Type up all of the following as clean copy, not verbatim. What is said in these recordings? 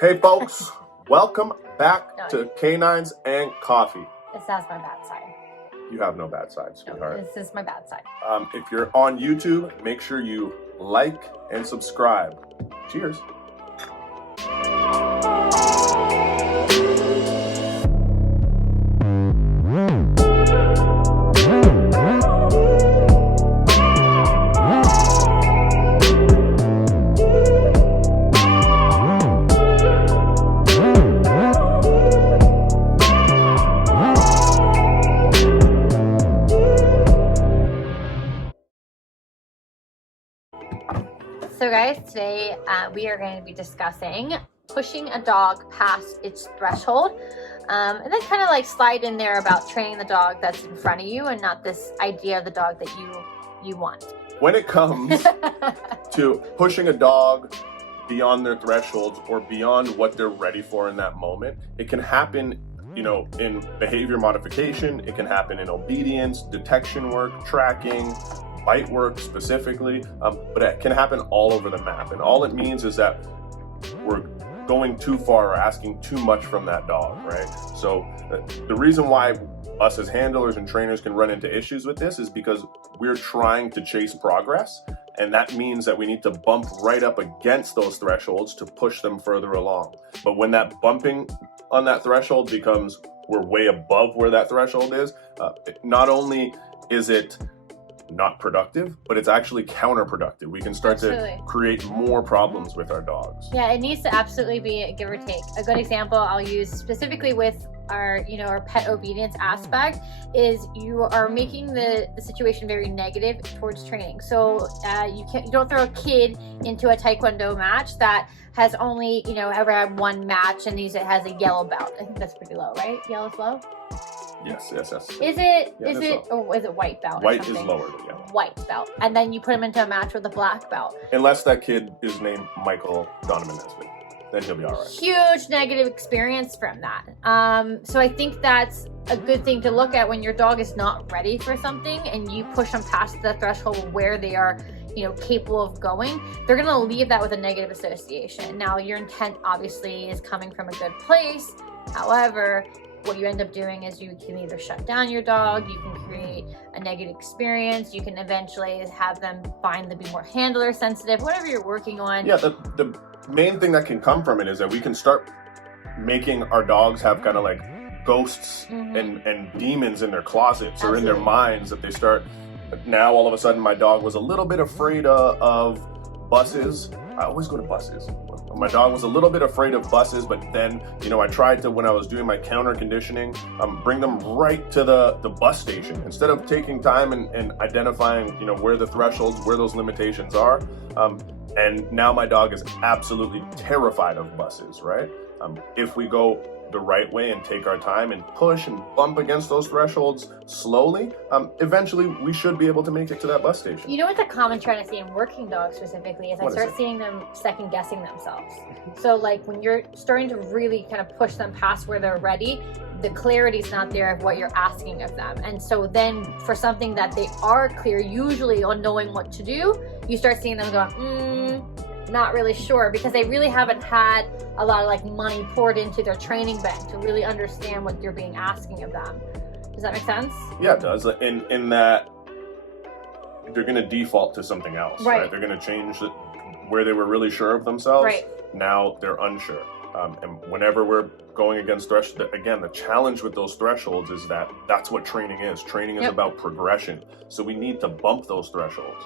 Hey folks, welcome back to Canines and Coffee. That's my bad side. You have no bad side, sweetheart. No, this is my bad side. If you're on YouTube, make sure you like and subscribe. Cheers. So guys, today we are going to be discussing pushing a dog past its threshold, and then kind of like slide in there about training the dog that's in front of you and not this idea of the dog that you want. When it comes to pushing a dog beyond their thresholds or beyond what they're ready for in that moment, it can happen, in behavior modification. It can happen in obedience, detection work, tracking, bite work specifically, but it can happen all over the map. And all it means is that we're going too far or asking too much from that dog, right? So the reason why us as handlers and trainers can run into issues with this is because we're trying to chase progress. And that means that we need to bump right up against those thresholds to push them further along. But when that bumping on that threshold becomes we're way above where that threshold is, not only is it not productive, but it's actually counterproductive. We can start to create more problems with our dogs. Yeah, it needs to absolutely be a give or take. A good example I'll use specifically with our pet obedience aspect is you are making the situation very negative towards training. So you don't throw a kid into a taekwondo match that has only ever had one match and it has a yellow belt. I think that's pretty low, right? Yellow's low. Yes. Is it or is it white belt? White is lower than yellow. White belt, and then you put him into a match with a black belt. Unless that kid is named Michael Donovan Nesbitt, then he'll be all right. Huge negative experience from that. So I think that's a good thing to look at when your dog is not ready for something and you push them past the threshold where they are capable of going. They're going to leave that with a negative association. Now your intent obviously is coming from a good place. However, what you end up doing is you can either shut down your dog, you can create a negative experience, you can eventually have them find to be more handler sensitive, whatever you're working on. Yeah, the main thing that can come from it is that we can start making our dogs have kind of like ghosts and demons in their clossets or in their minds, that they start. Now all of a sudden my dog was a little bit afraid of buses. I always go to buses. My dog was a little bit afraid of buses, but then, I tried to, when I was doing my counter conditioning, bring them right to the bus station instead of taking time and identifying, where the thresholds, where those limitations are. And now my dog is absolutely terrified of buses, right? If we go the right way and take our time and push and bump against those thresholds slowly, eventually we should be able to make it to that bus station. You know what the common trend I see in working dogs specifically is I start seeing them second guessing themselves. So like when you're starting to really kind of push them past where they're ready, the clarity is not there of what you're asking of them. And so then for something that they are clear, usually on knowing what to do, you start seeing them go, not really sure, because they really haven't had a lot of like money poured into their training bank to really understand what you're being asking of them. Does that make sense? Yeah, it does. In that they're going to default to something else, right? They're going to change where they were really sure of themselves. Right. Now they're unsure. And whenever we're going against thresholds, again, the challenge with those thresholds is that that's what training is. Training is about progression. So we need to bump those thresholds.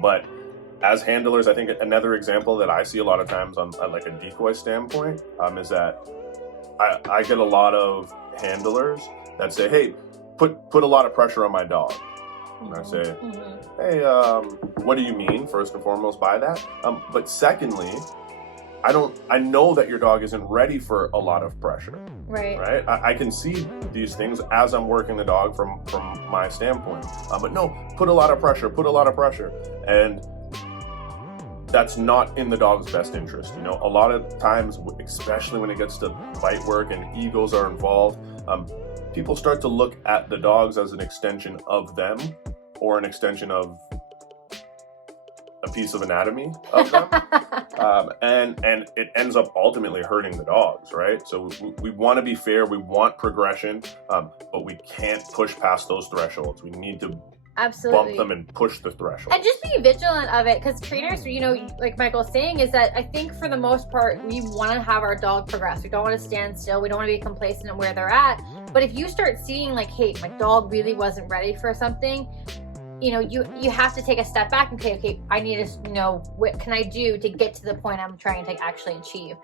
But as handlers, I think another example that I see a lot of times on like a decoy standpoint is that I get a lot of handlers that say, hey, put a lot of pressure on my dog. And I say, hey, what do you mean, first and foremost, by that? But secondly, I know that your dog isn't ready for a lot of pressure. Right? I can see these things as I'm working the dog from my standpoint. But no, put a lot of pressure. And that's not in the dog's best interest. A lot of times, especially when it gets to bite work and egos are involved, people start to look at the dogs as an extension of them or an extension of a piece of anatomy of them. and it ends up ultimately hurting the dogs, right? So we want to be fair, we want progression, but we can't push past those thresholds. We need to absolutely bump them and push the threshold. And just be vigilant of it, because trainers, you know, like Michael's saying, is that I think for the most part, we want to have our dog progress. We don't want to stand still. We don't want to be complacent in where they're at. But if you start seeing like, hey, my dog really wasn't ready for something, you know, you have to take a step back and say, okay, I need to know what can I do to get to the point I'm trying to actually achieve,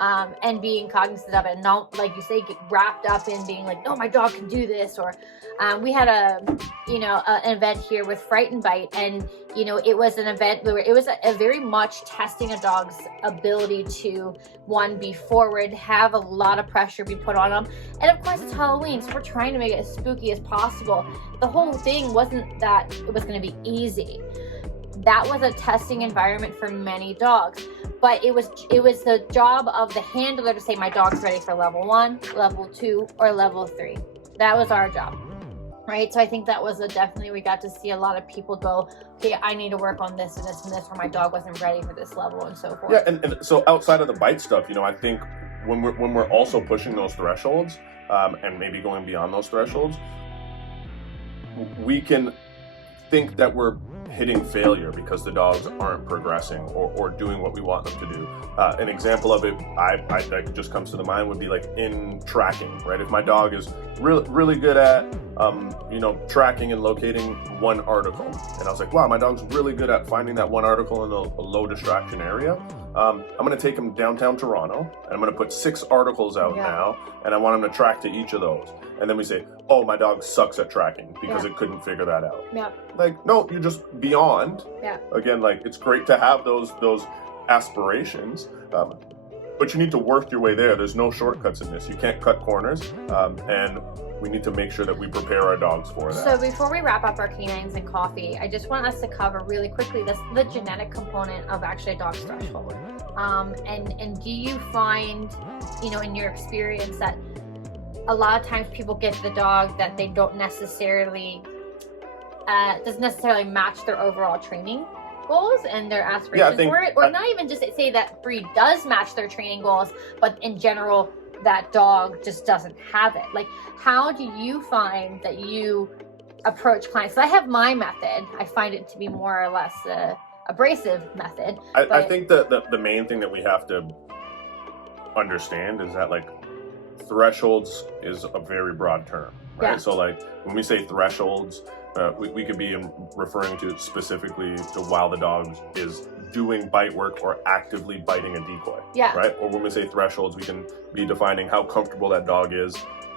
and being cognizant of it, and not, like you say, get wrapped up in being like, no, my dog can do this. Or we had an event here with Fright and Bite, and you know, it was an event where it was a very much testing a dog's ability to, one, be forward, have a lot of pressure be put on them, and of course it's Halloween, so we're trying to make it as spooky as possible. The whole thing wasn't that it was going to be easy. That was a testing environment for many dogs, but it was the job of the handler to say, my dog's ready for level 1, level 2, or level 3. That was our job, right? So I think that was definitely, we got to see a lot of people go, okay, I need to work on this and this and this, where my dog wasn't ready for this level, and so forth. Yeah, and so outside of the bite stuff, you know, I think when we're also pushing those thresholds, and maybe going beyond those thresholds, we can think that we're hitting failure because the dogs aren't progressing or doing what we want them to do. An example of it that just comes to the mind would be like in tracking, right? If my dog is really good at tracking and locating one article, and I was like, wow, my dog's really good at finding that one article in a low distraction area, I'm going to take him downtown Toronto, and I'm going to put 6 articles out now, and I want him to track to each of those. And then we say, oh, my dog sucks at tracking because it couldn't figure that out. Yeah. Like, no, you're just beyond. Yeah. Again, like, it's great to have those aspirations, but you need to work your way there. There's no shortcuts in this. You can't cut corners, and we need to make sure that we prepare our dogs for that. So before we wrap up our canines and coffee, I just want us to cover really quickly the genetic component of actually a dog's threshold. And do you find, you know, in your experience, that a lot of times people get the dog that they don't necessarily doesn't necessarily match their overall training goals and their aspirations for it, or not even just say that breed does match their training goals, but in general that dog just doesn't have it? Like, how do you find that you approach clients? So I have my method. I find it to be more or less abrasive method. I think that the main thing that we have to understand is that, like, thresholds is a very broad term, right? Yeah. So like when we say thresholds, we could be referring to specifically to while the dog is doing bite work or actively biting a decoy, right? Or when we say thresholds, we can be defining how comfortable that dog is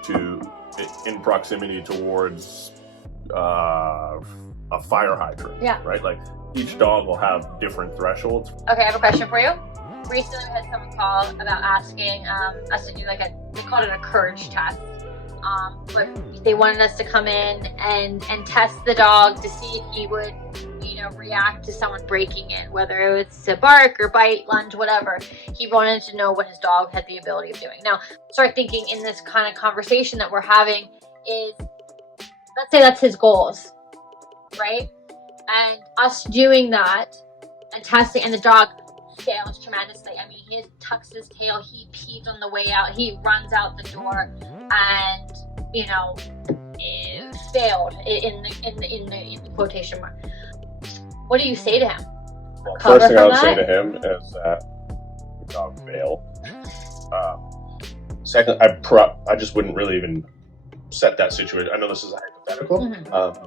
in proximity towards a fire hydrant, right? Like each dog will have different thresholds. Okay, I have a question for you. Recently we had someone call about asking us to do like we called it a courage test. Where they wanted us to come in and test the dog to see if he would, you know, react to someone breaking in, whether it was to bark or bite, lunge, whatever. He wanted to know what his dog had the ability of doing. Now, start thinking in this kind of conversation that we're having is, let's say that's his goals, right? And us doing that and testing, and the dog fails tremendously. I mean, he tucks his tail, he pees on the way out, he runs out the door, and you know, failed in the quotation mark. What do you say to him? Well, first thing I would say to him is that the dog failed. Second, I just wouldn't really even set that situation. I know this is a hypothetical,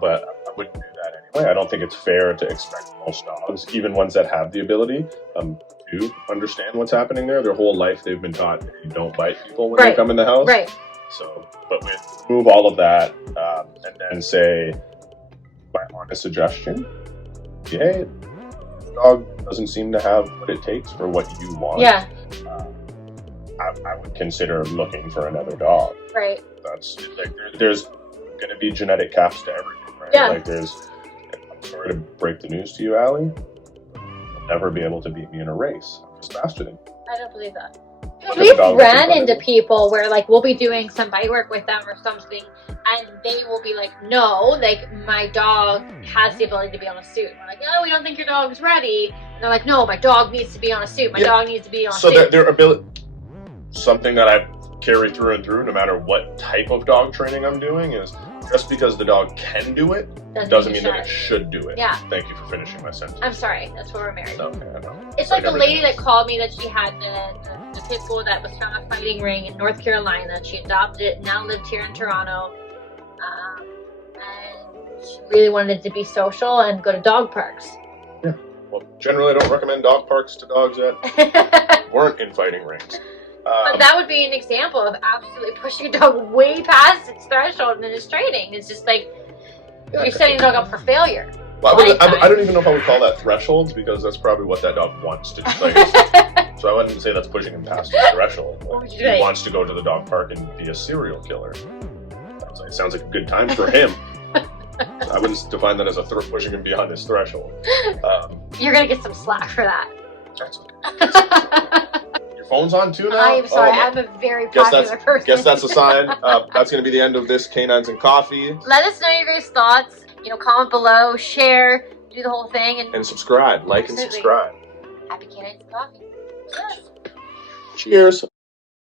but I wouldn't do that anyway. I don't think it's fair to expect most dogs, even ones that have the ability, to understand what's happening there. Their whole life they've been taught you don't bite people when they come in the house. Right. So, but we remove all of that and then say, my honest suggestion, the dog doesn't seem to have what it takes for what you want. Yeah. I would consider looking for another dog. Right. That's like there's going to be genetic caps to everything, right? Yeah. Like I'm sorry to break the news to you, Allie, you'll never be able to beat me in a race. I'm just faster than you. I don't believe that. We've ran into people where like we'll be doing some bite work with them or something, and they will be like, no, like my dog has the ability to be on a suit. And we're like, oh, we don't think your dog's ready. And they're like, no, my dog needs to be on a suit. My dog needs to be on a suit. So their ability, something that I carry through and through, no matter what type of dog training I'm doing, is just because the dog can do it doesn't mean that it should do it. Yeah. Thank you for finishing my sentence. I'm sorry. That's why we're married. Okay, I know. It's like a lady that called me that she had the pit bull that was from a fighting ring in North Carolina. She adopted it, now lived here in Toronto. And she really wanted to be social and go to dog parks. Yeah. Well, generally I don't recommend dog parks to dogs that weren't in fighting rings. But that would be an example of absolutely pushing a dog way past its threshold in its training. It's just like you're setting the dog up for failure. Well, I don't even know if I would call that thresholds, because that's probably what that dog wants to do. So I wouldn't say that's pushing him past his threshold. Like, he wants to go to the dog park and be a serial killer. It sounds like a good time for him. I wouldn't define that as a pushing him beyond his threshold. You're going to get some slack for that. That's okay. Your phone's on too now? I'm sorry, I'm a very popular person. Guess that's a sign. That's going to be the end of this Canines and Coffee. Let us know your guys' thoughts. Comment below, share, do the whole thing. And subscribe. Like and subscribe. Happy Canines and Coffee. Cheers.